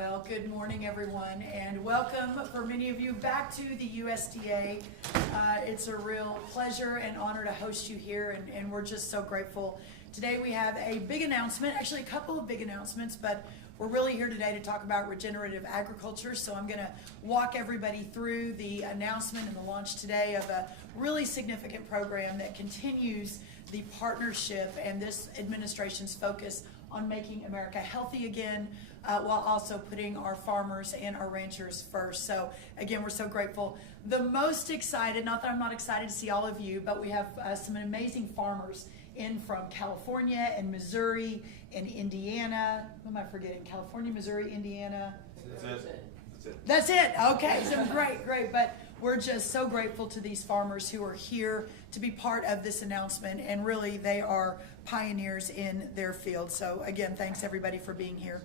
Well, good morning, everyone, and welcome for many of you back to the USDA. It's a real pleasure and honor to host you here, and we're just so grateful. Today we have a big announcement, actually a couple of big announcements, but we're really here today to talk about regenerative agriculture. So I'm going to walk everybody through the announcement and the launch today of a really significant program that continues the partnership and this administration's focus on making America healthy again, while also putting our farmers and our ranchers first. So again, we're so grateful. The most excited, not that I'm not excited to see all of you, but we have some amazing farmers in from California and Missouri and Indiana. Who am I forgetting? California, Missouri, Indiana. That's it. Okay, so great. But we're just so grateful to these farmers who are here to be part of this announcement, and really they are pioneers in their field. So again, thanks everybody for being here.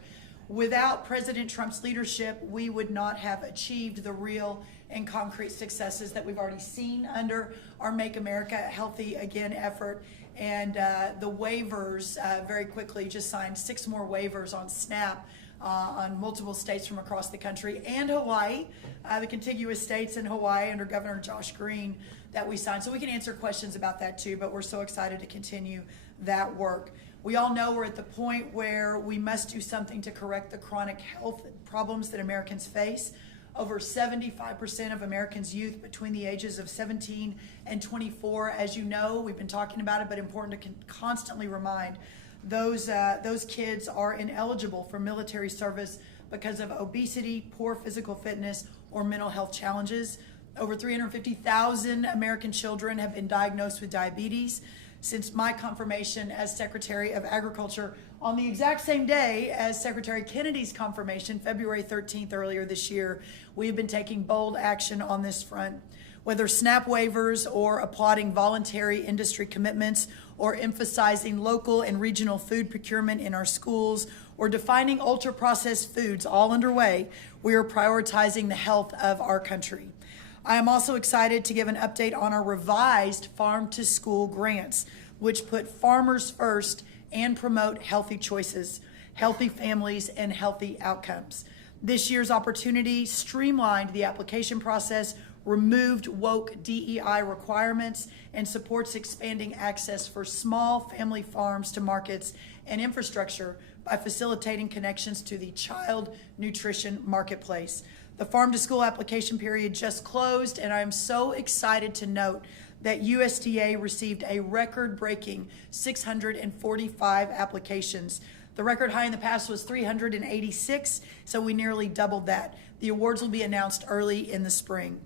Without President Trump's leadership, we would not have achieved the real and concrete successes that we've already seen under our Make America Healthy Again effort. And the waivers, very quickly, just signed 6 more waivers on SNAP on multiple states from across the country, and Hawaii, the contiguous states in Hawaii under Governor Josh Green that we signed. So we can answer questions about that too, but we're so excited to continue that work. We all know we're at the point where we must do something to correct the chronic health problems that Americans face. Over 75% of Americans' youth between the ages of 17 and 24, as you know, we've been talking about it, but important to constantly remind, those kids are ineligible for military service because of obesity, poor physical fitness, or mental health challenges. Over 350,000 American children have been diagnosed with diabetes. Since my confirmation as Secretary of Agriculture on the exact same day as Secretary Kennedy's confirmation, February 13th earlier this year, we've been taking bold action on this front. Whether SNAP waivers or applauding voluntary industry commitments or emphasizing local and regional food procurement in our schools or defining ultra-processed foods, all underway, we are prioritizing the health of our country. I am also excited to give an update on our revised farm-to-school grants, which put farmers first and promote healthy choices, healthy families, and healthy outcomes. This year's opportunity streamlined the application process, removed woke DEI requirements, and supports expanding access for small family farms to markets and infrastructure by facilitating connections to the child nutrition marketplace. The farm-to-school application period just closed, and I am so excited to note that USDA received a record-breaking 645 applications. The record high in the past was 386, so we nearly doubled that. The awards will be announced early in the spring.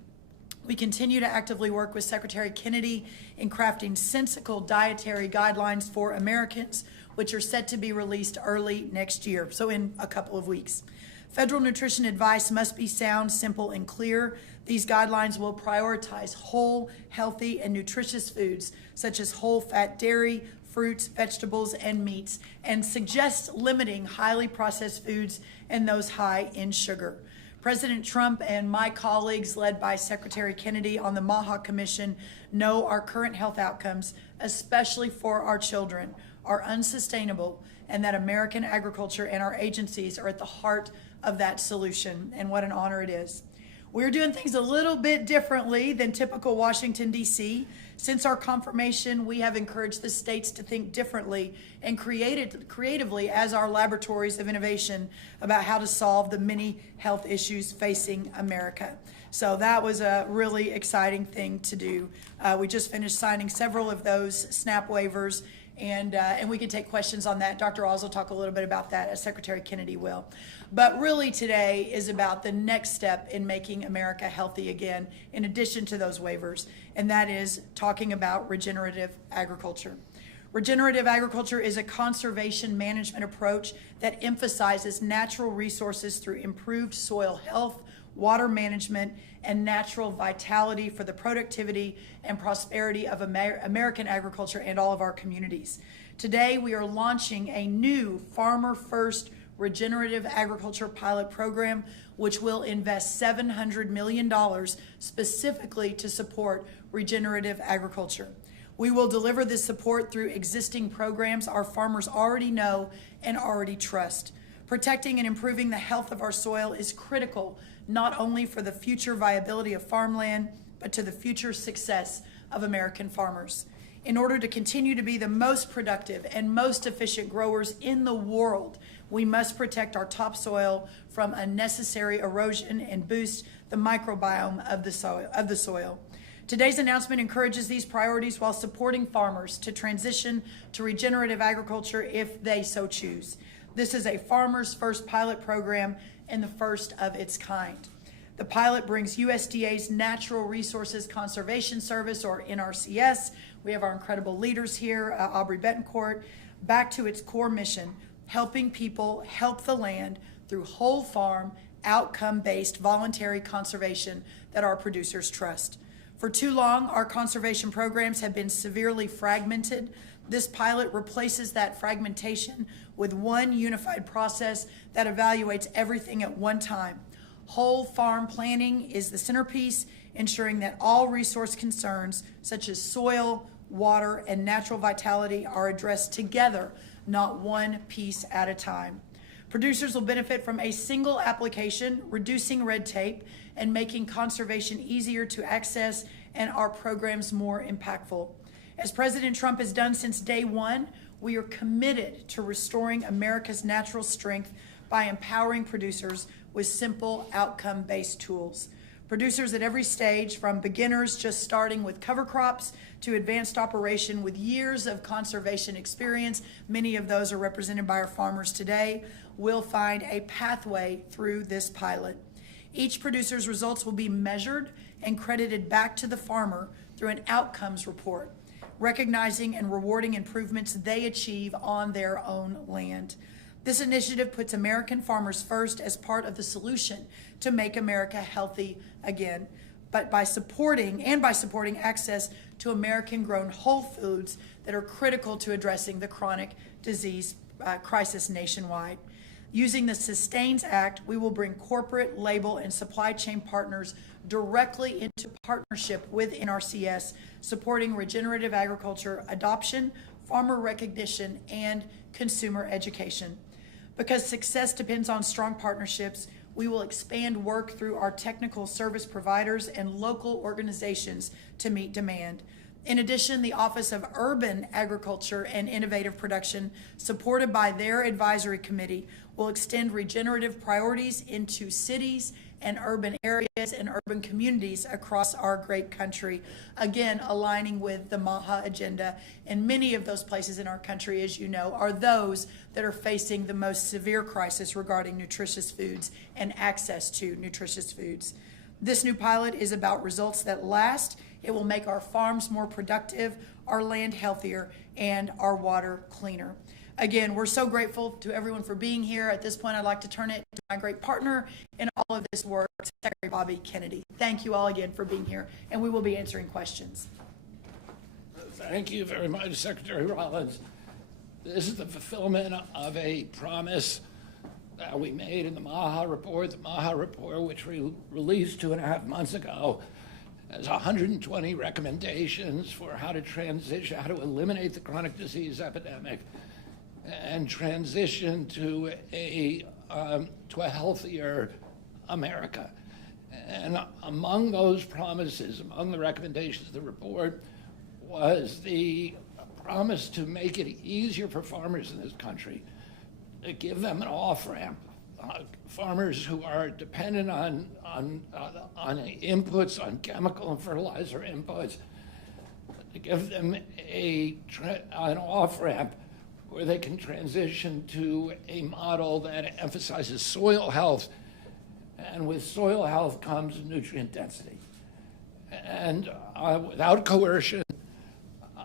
We continue to actively work with Secretary Kennedy in crafting sensible dietary guidelines for Americans, which are set to be released early next year, so in a couple of weeks. Federal nutrition advice must be sound, simple, and clear. These guidelines will prioritize whole, healthy, and nutritious foods, such as whole fat dairy, fruits, vegetables, and meats, and suggest limiting highly processed foods and those high in sugar. President Trump and my colleagues, led by Secretary Kennedy on the MAHA Commission, know our current health outcomes, especially for our children, are unsustainable, and that American agriculture and our agencies are at the heart of that solution, and what an honor it is. We're doing things a little bit differently than typical Washington, D.C. Since our confirmation, we have encouraged the states to think differently and creatively as our laboratories of innovation about how to solve the many health issues facing America. So that was a really exciting thing to do. We just finished signing several of those SNAP waivers, and we can take questions on that. Dr. Oz will talk a little bit about that, as Secretary Kennedy will. But really today is about the next step in making America healthy again, in addition to those waivers, and that is talking about regenerative agriculture. Regenerative agriculture is a conservation management approach that emphasizes natural resources through improved soil health, water management, and natural vitality for the productivity and prosperity of American agriculture and all of our communities. Today, we are launching a new Farmer First Regenerative Agriculture pilot program, which will invest $700 million specifically to support regenerative agriculture. We will deliver this support through existing programs our farmers already know and already trust. Protecting and improving the health of our soil is critical, not only for the future viability of farmland, but to the future success of American farmers. In order to continue to be the most productive and most efficient growers in the world, we must protect our topsoil from unnecessary erosion and boost the microbiome of the soil. Today's announcement encourages these priorities while supporting farmers to transition to regenerative agriculture if they so choose. This is a Farmers First pilot program and the first of its kind. The pilot brings USDA's Natural Resources Conservation Service, or NRCS, we have our incredible leaders here, Aubrey Betancourt, back to its core mission, helping people help the land through whole farm, outcome-based voluntary conservation that our producers trust. For too long, our conservation programs have been severely fragmented. This pilot replaces that fragmentation with one unified process that evaluates everything at one time. Whole farm planning is the centerpiece, ensuring that all resource concerns such as soil, water, and natural vitality are addressed together, not one piece at a time. Producers will benefit from a single application, reducing red tape and making conservation easier to access and our programs more impactful. As President Trump has done since day one, we are committed to restoring America's natural strength by empowering producers with simple outcome-based tools. Producers at every stage, from beginners just starting with cover crops to advanced operation with years of conservation experience, many of those are represented by our farmers today, will find a pathway through this pilot. Each producer's results will be measured and credited back to the farmer through an outcomes report, recognizing and rewarding improvements they achieve on their own land. This initiative puts American farmers first as part of the solution to make America healthy again, but by supporting access to American-grown whole foods that are critical to addressing the chronic disease crisis nationwide. Using the Sustains Act, we will bring corporate, label, and supply chain partners directly into partnership with NRCS, supporting regenerative agriculture adoption, farmer recognition, and consumer education. Because success depends on strong partnerships, we will expand work through our technical service providers and local organizations to meet demand. In addition, the Office of Urban Agriculture and Innovative Production, supported by their advisory committee, will extend regenerative priorities into cities and urban areas and urban communities across our great country, again aligning with the MAHA agenda. And many of those places in our country, as you know, are those that are facing the most severe crisis regarding nutritious foods and access to nutritious foods. This new pilot is about results that last. It will make our farms more productive, our land healthier, and our water cleaner. Again, we're so grateful to everyone for being here. At this point, I'd like to turn it to my great partner in all of this work, Secretary Bobby Kennedy. Thank you all again for being here, and we will be answering questions. Thank you very much, Secretary Rollins. This is the fulfillment of a promise that we made in the MAHA report. The MAHA report, which we released 2.5 months ago, has 120 recommendations for how to transition, how to eliminate the chronic disease epidemic and transition to a healthier America. And among those promises, among the recommendations of the report, was the promise to make it easier for farmers in this country, to give them an off-ramp. Farmers who are dependent on inputs, on chemical and fertilizer inputs, to give them an off-ramp where they can transition to a model that emphasizes soil health, and with soil health comes nutrient density. And without coercion,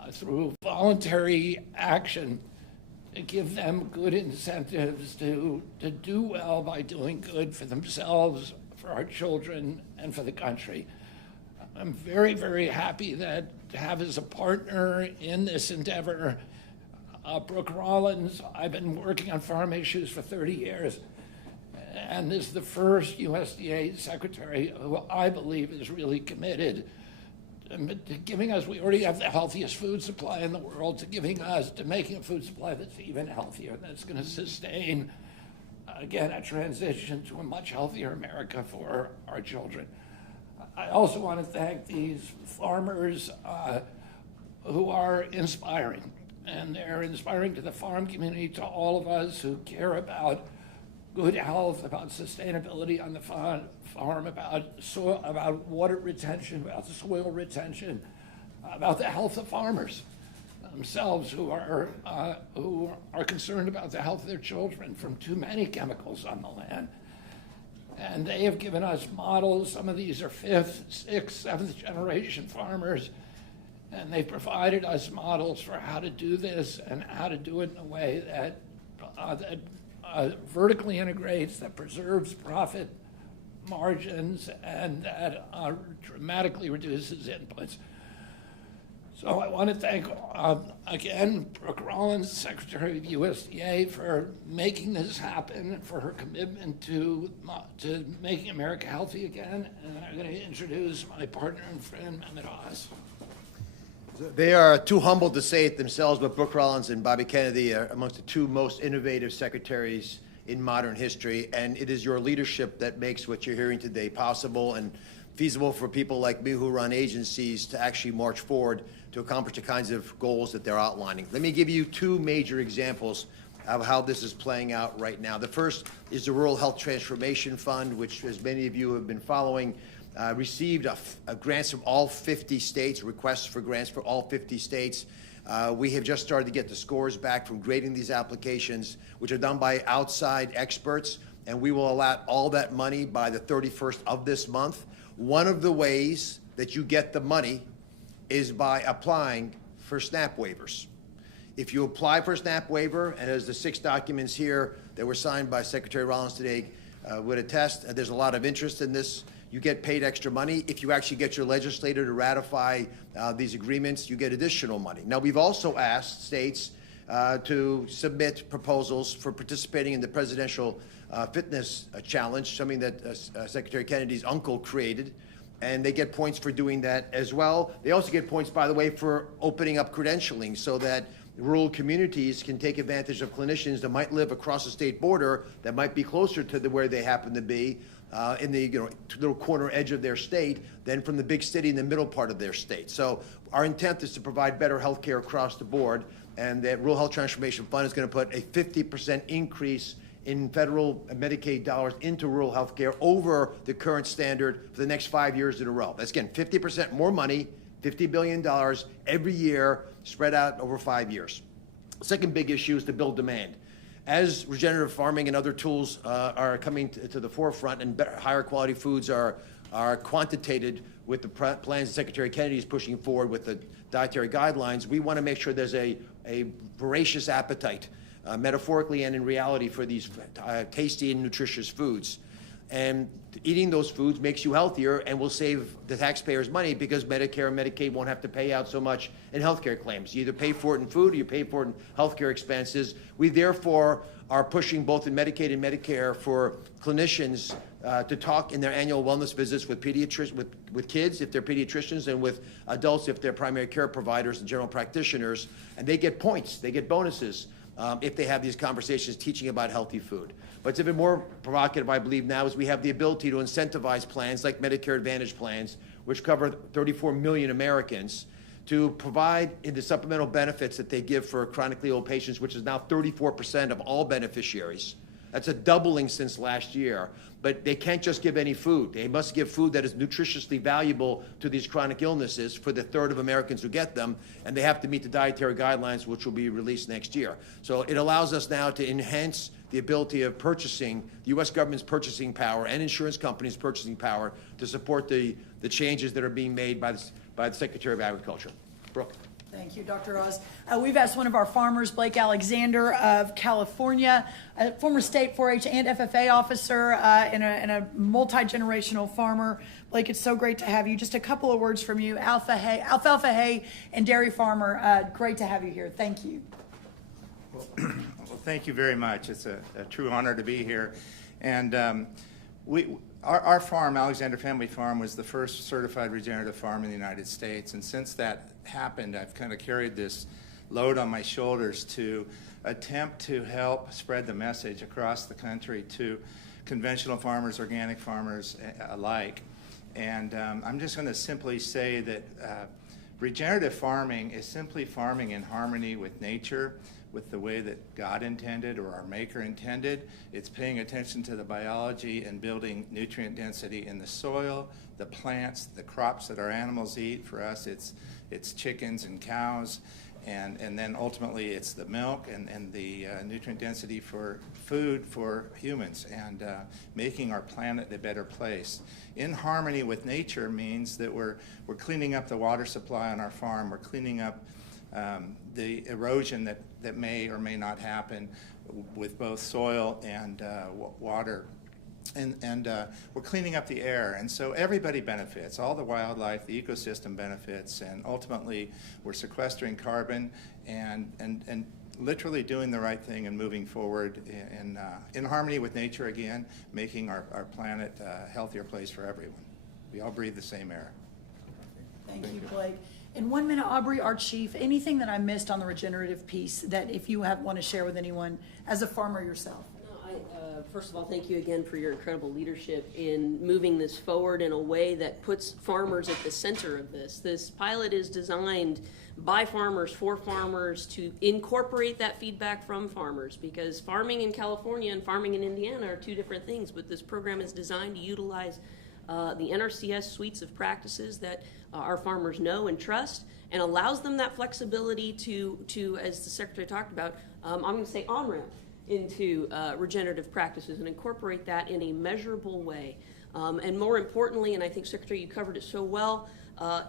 through voluntary action, to give them good incentives to do well by doing good for themselves, for our children, and for the country. I'm very, very happy to have as a partner in this endeavor Brooke Rollins. I've been working on farm issues for 30 years, and this is the first USDA secretary who I believe is really committed to giving us, we already have the healthiest food supply in the world, to making a food supply that's even healthier, that's going to sustain again, a transition to a much healthier America for our children. I also want to thank these farmers who are inspiring, and they're inspiring to the farm community, to all of us who care about good health, about sustainability on the farm, about soil, about water retention, about soil retention, about the health of farmers themselves, who are concerned about the health of their children from too many chemicals on the land. And they have given us models. Some of these are 5th, 6th, 7th generation farmers, and they've provided us models for how to do this and how to do it in a way that vertically integrates, that preserves profit margins, and that dramatically reduces inputs. So I want to thank, again, Brooke Rollins, Secretary of USDA, for making this happen, for her commitment to making America healthy again. And I'm going to introduce my partner and friend, Mehmet. They are too humble to say it themselves, but Brooke Rollins and Bobby Kennedy are amongst the 2 most innovative secretaries in modern history, and it is your leadership that makes what you're hearing today possible and feasible for people like me who run agencies to actually march forward to accomplish the kinds of goals that they're outlining. Let me give you 2 major examples of how this is playing out right now. The first is the Rural Health Transformation Fund, which, as many of you have been following, received grants from all 50 states, requests for grants for all 50 states. We have just started to get the scores back from grading these applications, which are done by outside experts, and we will allot all that money by the 31st of this month. One of the ways that you get the money is by applying for SNAP waivers. If you apply for a SNAP waiver, and as the 6 documents here that were signed by Secretary Rollins today would attest, there's a lot of interest in this. You get paid extra money. If you actually get your legislator to ratify these agreements, you get additional money. Now, we've also asked states to submit proposals for participating in the Presidential Fitness Challenge, something that Secretary Kennedy's uncle created, and they get points for doing that as well. They also get points, by the way, for opening up credentialing so that rural communities can take advantage of clinicians that might live across the state border, that might be closer to where they happen to be, in the little corner edge of their state than from the big city in the middle part of their state. So our intent is to provide better health care across the board, and that Rural Health Transformation Fund is going to put a 50% increase in federal Medicaid dollars into rural health care over the current standard for the next 5 years in a row. That's, again, 50% more money, $50 billion every year, spread out over 5 years. The second big issue is to build demand. As regenerative farming and other tools are coming to the forefront, and higher quality foods are quantitated with the plans that Secretary Kennedy is pushing forward with the dietary guidelines, we want to make sure there's a voracious appetite, metaphorically and in reality, for these tasty and nutritious foods. And eating those foods makes you healthier and will save the taxpayers money, because Medicare and Medicaid won't have to pay out so much in healthcare claims. You either pay for it in food or you pay for it in healthcare expenses. We therefore are pushing both in Medicaid and Medicare for clinicians to talk in their annual wellness visits with with kids if they're pediatricians, and with adults if they're primary care providers and general practitioners. And they get points, they get bonuses if they have these conversations teaching about healthy food. But it's even more provocative, I believe, now, is we have the ability to incentivize plans like Medicare Advantage plans, which cover 34 million Americans, to provide in the supplemental benefits that they give for chronically ill patients, which is now 34% of all beneficiaries. That's a doubling since last year. But they can't just give any food. They must give food that is nutritiously valuable to these chronic illnesses for the third of Americans who get them, and they have to meet the dietary guidelines, which will be released next year. So it allows us now to enhance the ability of purchasing, the U.S. government's purchasing power and insurance companies' purchasing power to support the changes that are being made by the Secretary of Agriculture. Brooke. Thank you, Dr. Oz. We've asked one of our farmers, Blake Alexander of California, a former state 4-H and FFA officer, and a multi-generational farmer. Blake, it's so great to have you. Just a couple of words from you. Alfalfa hay and dairy farmer, great to have you here. Thank you. Well, thank you very much. It's a true honor to be here. And our farm, Alexander Family Farm, was the first certified regenerative farm in the United States. And since that happened, I've kind of carried this load on my shoulders to attempt to help spread the message across the country to conventional farmers, organic farmers alike. And I'm just going to simply say that regenerative farming is simply farming in harmony with nature, with the way that God intended or our Maker intended. It's paying attention to the biology and building nutrient density in the soil, the plants, the crops that our animals eat. For us, it's chickens and cows, and then ultimately it's the milk and the nutrient density for food for humans, and making our planet a better place. In harmony with nature means that we're cleaning up the water supply on our farm, we're cleaning up the erosion that may or may not happen with both soil and water. And we're cleaning up the air, and so everybody benefits. All the wildlife, the ecosystem benefits, and ultimately we're sequestering carbon and literally doing the right thing and moving forward in harmony with nature again, making our planet a healthier place for everyone. We all breathe the same air. Thank you, Blake. In 1 minute, Aubrey, our chief, anything that I missed on the regenerative piece that if you want to share with anyone as a farmer yourself? First of all, thank you again for your incredible leadership in moving this forward in a way that puts farmers at the center of this. This pilot is designed by farmers, for farmers, to incorporate that feedback from farmers, because farming in California and farming in Indiana are two different things, but this program is designed to utilize the NRCS suites of practices that our farmers know and trust, and allows them that flexibility to as the Secretary talked about, I'm going to say on-ramp into regenerative practices and incorporate that in a measurable way. And more importantly, and I think, Secretary, you covered it so well,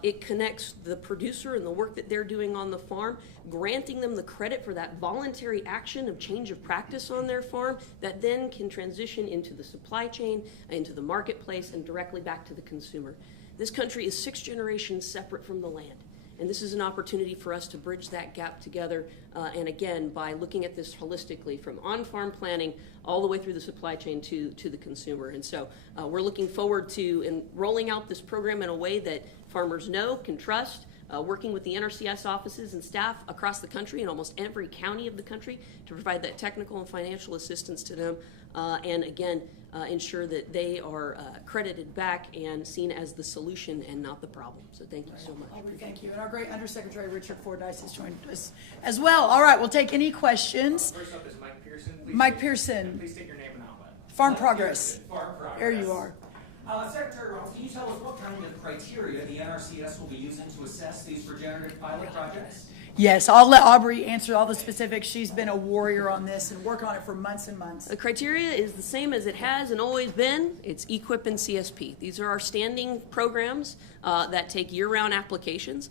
it connects the producer and the work that they're doing on the farm, granting them the credit for that voluntary action of change of practice on their farm that then can transition into the supply chain, into the marketplace, and directly back to the consumer. This country is 6 generations separate from the land. And this is an opportunity for us to bridge that gap together, and again, by looking at this holistically from on-farm planning all the way through the supply chain to the consumer. And so we're looking forward to rolling out this program in a way that farmers know, can trust, working with the NRCS offices and staff across the country in almost every county of the country to provide that technical and financial assistance to them, and again, ensure that they are credited back and seen as the solution and not the problem. So thank you so much. Thank you. And our great Undersecretary Richard Fordyce has joined us as well. All right, we'll take any questions. First up is Mike Pearson. Mike Pearson. Please state your name and outlet. Farm Progress. Farm Progress. There you are. Secretary Rollins, can you tell us what kind of criteria the NRCS will be using to assess these regenerative pilot projects? Yes, I'll let Aubrey answer all the specifics. She's been a warrior on this and worked on it for months and months. The criteria is the same as it has and always been. It's EQIP and CSP. These are our standing programs that take year-round applications.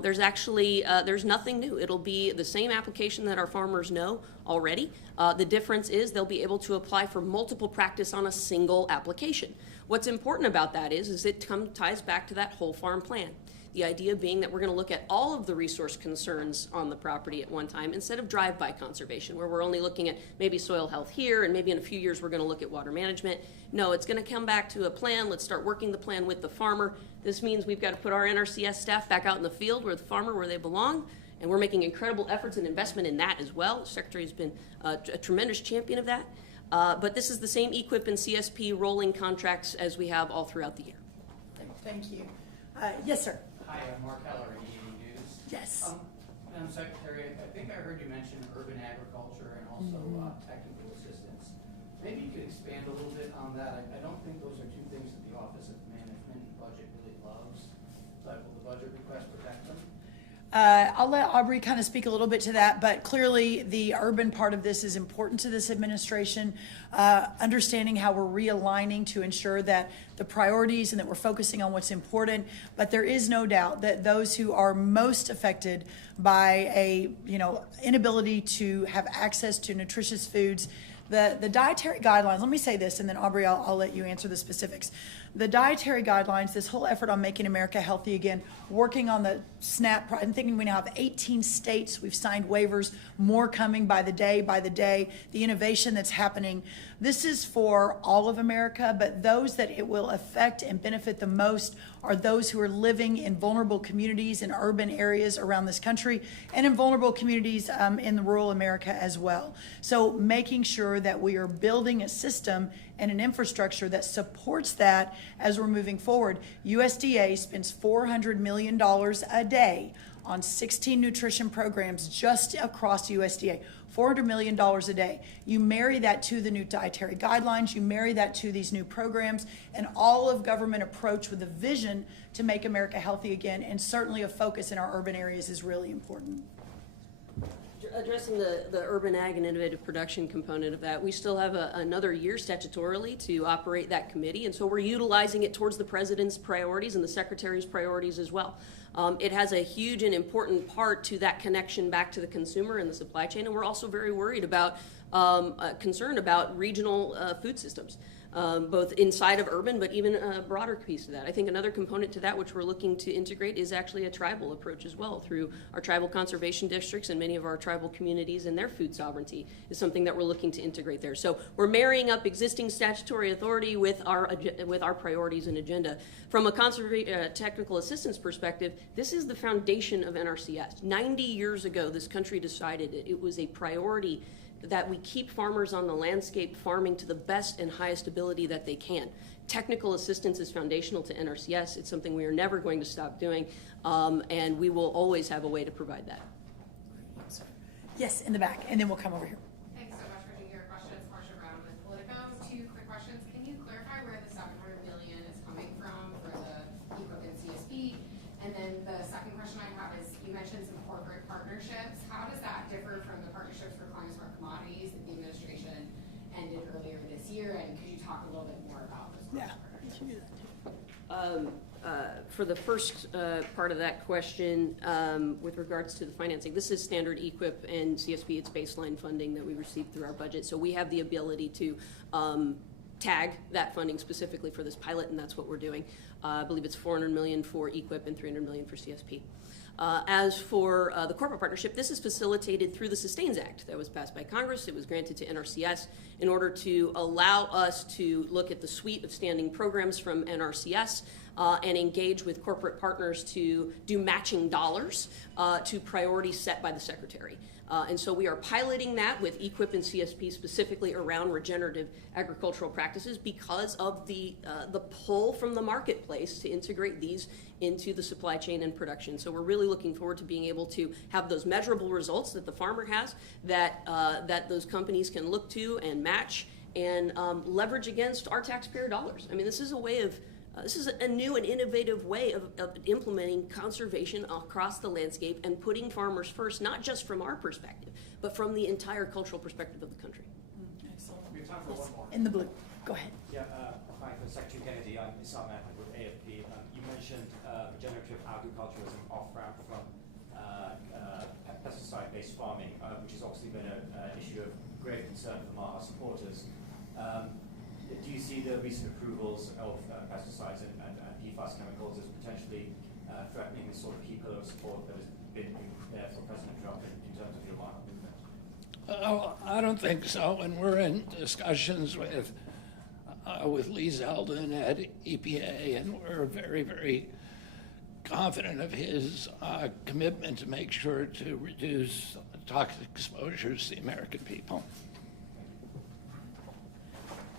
There's actually, there's nothing new. It'll be the same application that our farmers know already. The difference is they'll be able to apply for multiple practice on a single application. What's important about that is it ties back to that whole farm plan. The idea being that we're going to look at all of the resource concerns on the property at one time instead of drive-by conservation, where we're only looking at maybe soil health here and maybe in a few years we're going to look at water management. No, it's going to come back to a plan. Let's start working the plan with the farmer. This means we've got to put our NRCS staff back out in the field where the farmer, where they belong, and we're making incredible efforts and investment in that as well. The Secretary has been a tremendous champion of that. But this is the same EQIP and CSP rolling contracts as we have all throughout the year. Thank you. Yes, sir. Hi, I'm Mark Heller, EAD News. Yes. Madam Secretary, I think I heard you mention urban agriculture and also technical assistance. Maybe you could expand a little bit on that. I don't think those are two things that the Office of Management and Budget really loves, but will the budget request protect them? I'll let Aubrey kind of speak a little bit to that, but clearly the urban part of this is important to this administration, understanding how we're realigning to ensure that the priorities and that we're focusing on what's important. But there is no doubt that those who are most affected by a inability to have access to nutritious foods, The dietary guidelines, let me say this, and then Aubrey, I'll let you answer the specifics. The dietary guidelines, this whole effort on making America healthy again, working on the SNAP, I'm thinking we now have 18 states, we've signed waivers, more coming by the day, the innovation that's happening. This is for all of America, but those that it will affect and benefit the most are those who are living in vulnerable communities in urban areas around this country and in vulnerable communities in the rural America as well. So making sure that we are building a system and an infrastructure that supports that as we're moving forward. USDA spends $400 million a day on 16 nutrition programs just across USDA. $400 million a day. You marry that to the new dietary guidelines, you marry that to these new programs, and all of government approach with a vision to make America healthy again, and certainly a focus in our urban areas is really important. Addressing the urban ag and innovative production component of that, we still have another year statutorily to operate that committee, and so we're utilizing it towards the president's priorities and the secretary's priorities as well. It has a huge and important part to that connection back to the consumer and the supply chain, and we're also very worried about, concerned about regional food systems. Both inside of urban, but even a broader piece of that. I think another component to that which we're looking to integrate is actually a tribal approach as well through our tribal conservation districts and many of our tribal communities, and their food sovereignty is something that we're looking to integrate there. So we're marrying up existing statutory authority with our priorities and agenda. From a technical assistance perspective, this is the foundation of NRCS. 90 years ago, this country decided it was a priority that we keep farmers on the landscape farming to the best and highest ability that they can. Technical assistance is foundational to NRCS. It's something we are never going to stop doing, and we will always have a way to provide that. Yes, in the back, and then we'll come over here. Thanks so much for taking your questions. Marsha Brown with Politico. 2 quick questions. Can you clarify where the $700 million is coming from for the EQIP and CSP? And then the second question I have is, you mentioned some corporate partnerships. How does that differ from the partnerships for climate smart commodities that the administration ended earlier this year? And could you talk a little bit more about those corporate partnerships? For the first part of that question, with regards to the financing, this is standard EQIP and CSP. It's baseline funding that we receive through our budget. So we have the ability to tag that funding specifically for this pilot, and that's what we're doing. I believe it's $400 million for EQIP and $300 million for CSP. As for the corporate partnership, this is facilitated through the Sustains Act that was passed by Congress. It was granted to NRCS in order to allow us to look at the suite of standing programs from NRCS and engage with corporate partners to do matching dollars to priorities set by the Secretary. And so we are piloting that with EQIP and CSP specifically around regenerative agricultural practices because of the pull from the marketplace to integrate these into the supply chain and production. So we're really looking forward to being able to have those measurable results that the farmer has, that those companies can look to and match and leverage against our taxpayer dollars. I mean, this is a way of this is a new and innovative way of implementing conservation across the landscape and putting farmers first, not just from our perspective, but from the entire cultural perspective of the country. Excellent. We have time for one more. In the blue. Go ahead. Yeah, hi, for Secretary Kennedy. I'm Mehmet with AFP. You mentioned regenerative agriculture as an off-ramp from pesticide-based farming, which has obviously been an issue of great concern for MAHA supporters. Do you see the recent approvals of pesticides and PFAS chemicals as potentially threatening the sort of key pillar of support that has been there for President Trump in terms of your MAHA movement? I don't think so, and we're in discussions with Lee Zeldin at EPA, and we're very, very confident of his commitment to make sure to reduce toxic exposures to the American people.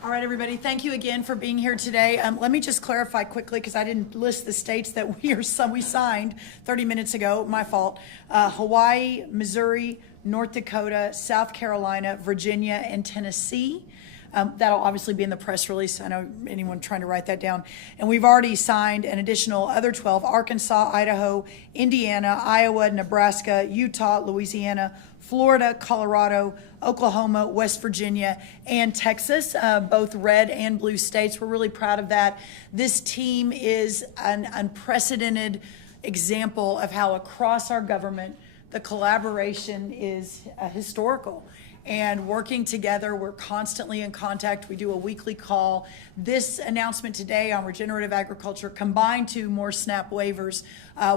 All right, everybody, thank you again for being here today. Let me just clarify quickly, because I didn't list the states that we signed 30 minutes ago, my fault. Hawaii, Missouri, North Dakota, South Carolina, Virginia, and Tennessee. That'll obviously be in the press release. I know anyone trying to write that down. And we've already signed an additional other 12, Arkansas, Idaho, Indiana, Iowa, Nebraska, Utah, Louisiana, Florida, Colorado, Oklahoma, West Virginia, and Texas, both red and blue states. We're really proud of that. This team is an unprecedented example of how across our government the collaboration is historical. and working together. We're constantly in contact. We do a weekly call. This announcement today on regenerative agriculture, combined to more SNAP waivers,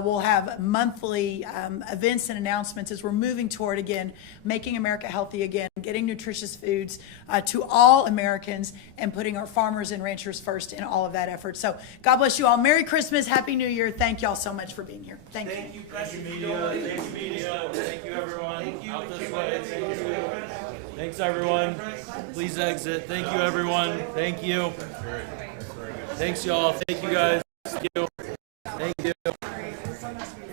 we'll have monthly events and announcements as we're moving toward, again, making America healthy again, getting nutritious foods to all Americans, and putting our farmers and ranchers first in all of that effort. So God bless you all. Merry Christmas. Happy New Year. Thank you all so much for being here. Thank you. Thank you, media. Thank you, media. Thank you, everyone. Out this way. Thank you. Thanks, everyone. Please exit. Thank you, everyone. Thank you. Thanks, y'all. Thank you, guys. Thank you. Thank you.